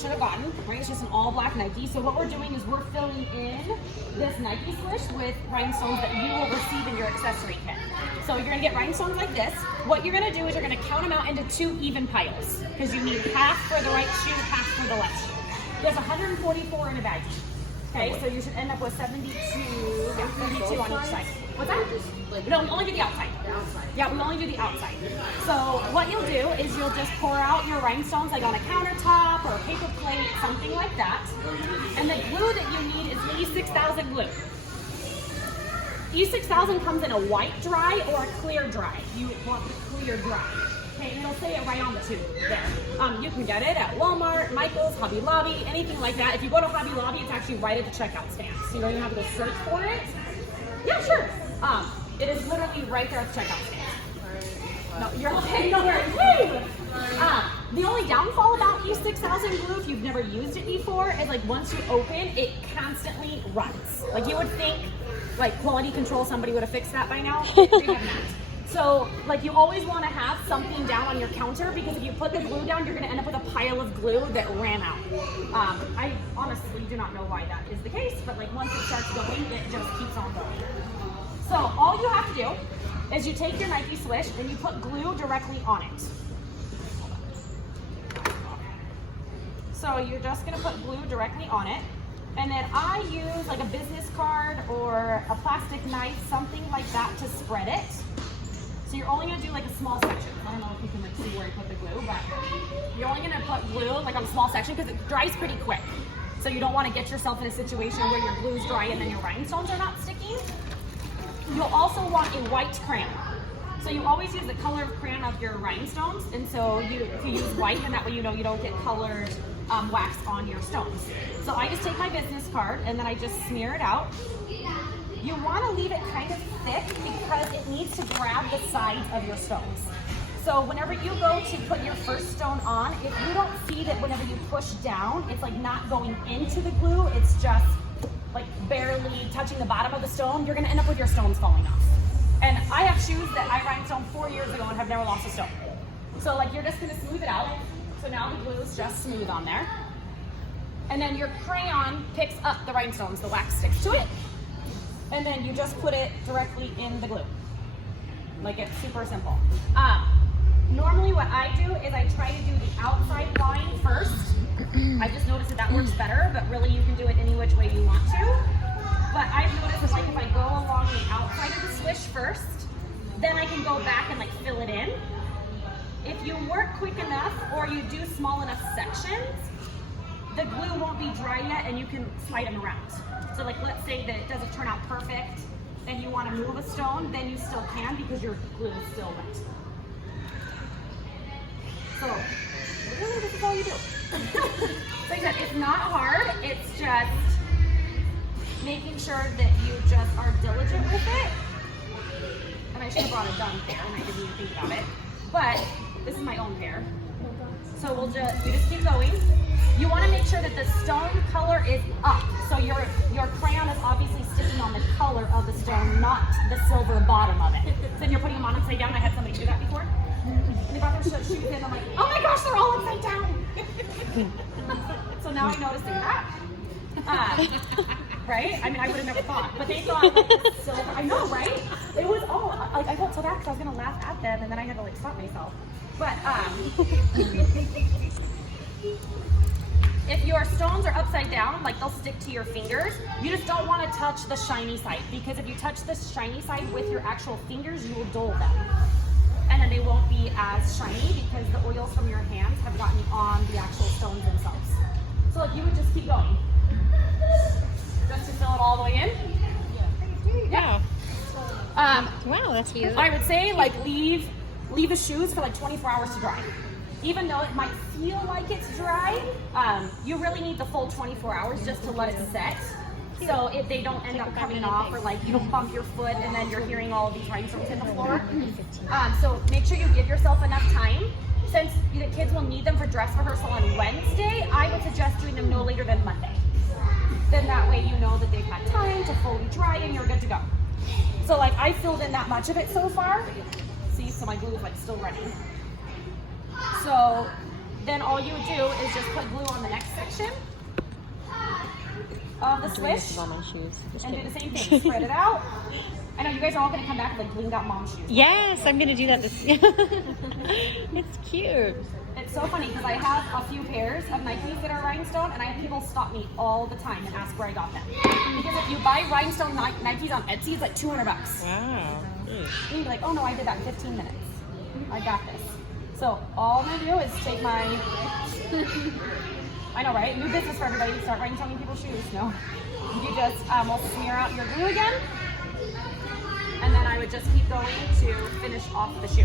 should have gotten, right? It's just an all black Nike. So what we're doing is we're filling in this Nike swish with rhinestones that you will receive in your accessory kit. So you're gonna get rhinestones like this. What you're gonna do is you're gonna count them out into 2 even piles because you need half for the right shoe, half for the left shoe. There's 144 in a baggie. Okay, so you should end up with 72 on each side. What's that? No, we only do the outside. Yeah, we only do the outside. So what you'll do is you'll just pour out your rhinestones like on a countertop or a paper plate, something like that. And the glue that you need is the E6000 glue. E6000 comes in a white dry or a clear dry. You want the clear dry. Okay, and it'll say it right on the tube there. You can get it at Walmart, Michael's, Hobby Lobby, anything like that. If you go to Hobby Lobby, it's actually right at the checkout stand. So you don't even have to go search for it. Yeah, sure. It is literally right there at the checkout stand. No, you're okay. No worries. Hey! The only downfall about E6000 glue, if you've never used it before, is like once you open, it constantly runs. Like you would think, like quality control, somebody would have fixed that by now. They have not. So, like, you always want to have something down on your counter because if you put the glue down, you're going to end up with a pile of glue that ran out. I honestly do not know why that is the case, but like once it starts going, it just keeps on going. So, all you have to do is you take your Nike Swish and you put glue directly on it. So, you're just going to put glue directly on it. And then I use like a business card or a plastic knife, something like that to spread it. So you're only gonna do like a small section. I don't know if you can like see where I put the glue, but you're only gonna put glue like on a small section because it dries pretty quick. So you don't wanna get yourself in a situation where your glue's dry and then your rhinestones are not sticking. You'll also want a white crayon. So you always use the color of crayon of your rhinestones. And so if you use white, and that way you know you don't get colored wax on your stones. So I just take my business card and then I just smear it out. You want to leave it kind of thick because it needs to grab the sides of your stones. So whenever you go to put your first stone on, if you don't see that whenever you push down, it's like not going into the glue, it's just like barely touching the bottom of the stone, you're going to end up with your stones falling off. And I have shoes that I rhinestone 4 years ago and have never lost a stone. So like you're just going to smooth it out. So now the glue is just smooth on there. And then your crayon picks up the rhinestones, the wax sticks to it. And then you just put it directly in the glue. Like it's super simple. Normally what I do is I try to do the outside line first. I just noticed that works better, but really you can do it any which way you want to. But I've noticed that like if I go along the outside of the swish first, then I can go back and like fill it in. If you work quick enough or you do small enough sections, the glue won't be dry yet and you can slide them around. So like let's say that it doesn't turn out perfect and you want to move a stone, then you still can because your glue is still wet. So really this is all you do. Like I said, it's not hard, it's just making sure that you just are diligent with it. And I should have brought a done pair and I didn't even think about it. But this is my own pair. So you just keep going. You want to make sure that the stone color is up. So your crayon is obviously sticking on the color of the stone, not the silver bottom of it. So then you're putting them on upside down. I had somebody do that before. And they brought their shoes in. I'm like, oh my gosh, they're all upside down. So now I'm noticing that. Right? I mean, I would have never thought. But they thought like silver. I know, right? It was, like I felt so bad because I was going to laugh at them and then I had to like stop myself. But if your stones are upside down, like they'll stick to your fingers, you just don't want to touch the shiny side because if you touch the shiny side with your actual fingers, you will dull them. And then they won't be as shiny because the oils from your hands have gotten on the actual stones themselves. So like you would just keep going. Just to fill it all the way in? Yeah. Wow, that's beautiful. I would say like leave the shoes for like 24 hours to dry. Even though it might feel like it's dry, you really need the full 24 hours just to let it set. So if they don't end up coming off or like you don't bump your foot and then you're hearing all of these rhinestones in the floor. So make sure you give yourself enough time. Since the kids will need them for dress rehearsal on Wednesday, I would suggest doing them no later than Monday. Then that way you know that they've had time to fully dry and you're good to go. So like I filled in that much of it so far. See, so my glue is like still running. So then all you would do is just put glue on the next section of the swish on my shoes. Just and do kidding. the same thing. Spread it out. I know you guys are all going to come back with like glued out mom shoes. Yes, I'm gonna do that this It's cute. It's so funny because I have a few pairs of Nikes that are rhinestone, and I have people stop me all the time and ask where I got them. Because if you buy rhinestone Nikes on Etsy, it's like $200. Wow. And you'd be like, oh no, I did that in 15 minutes. I got this. So all I'm gonna do is take my, I know, right? New business for everybody. Start rhinestoning people's shoes. No, you just will smear out your glue again, and then I would just keep going to finish off the shoe.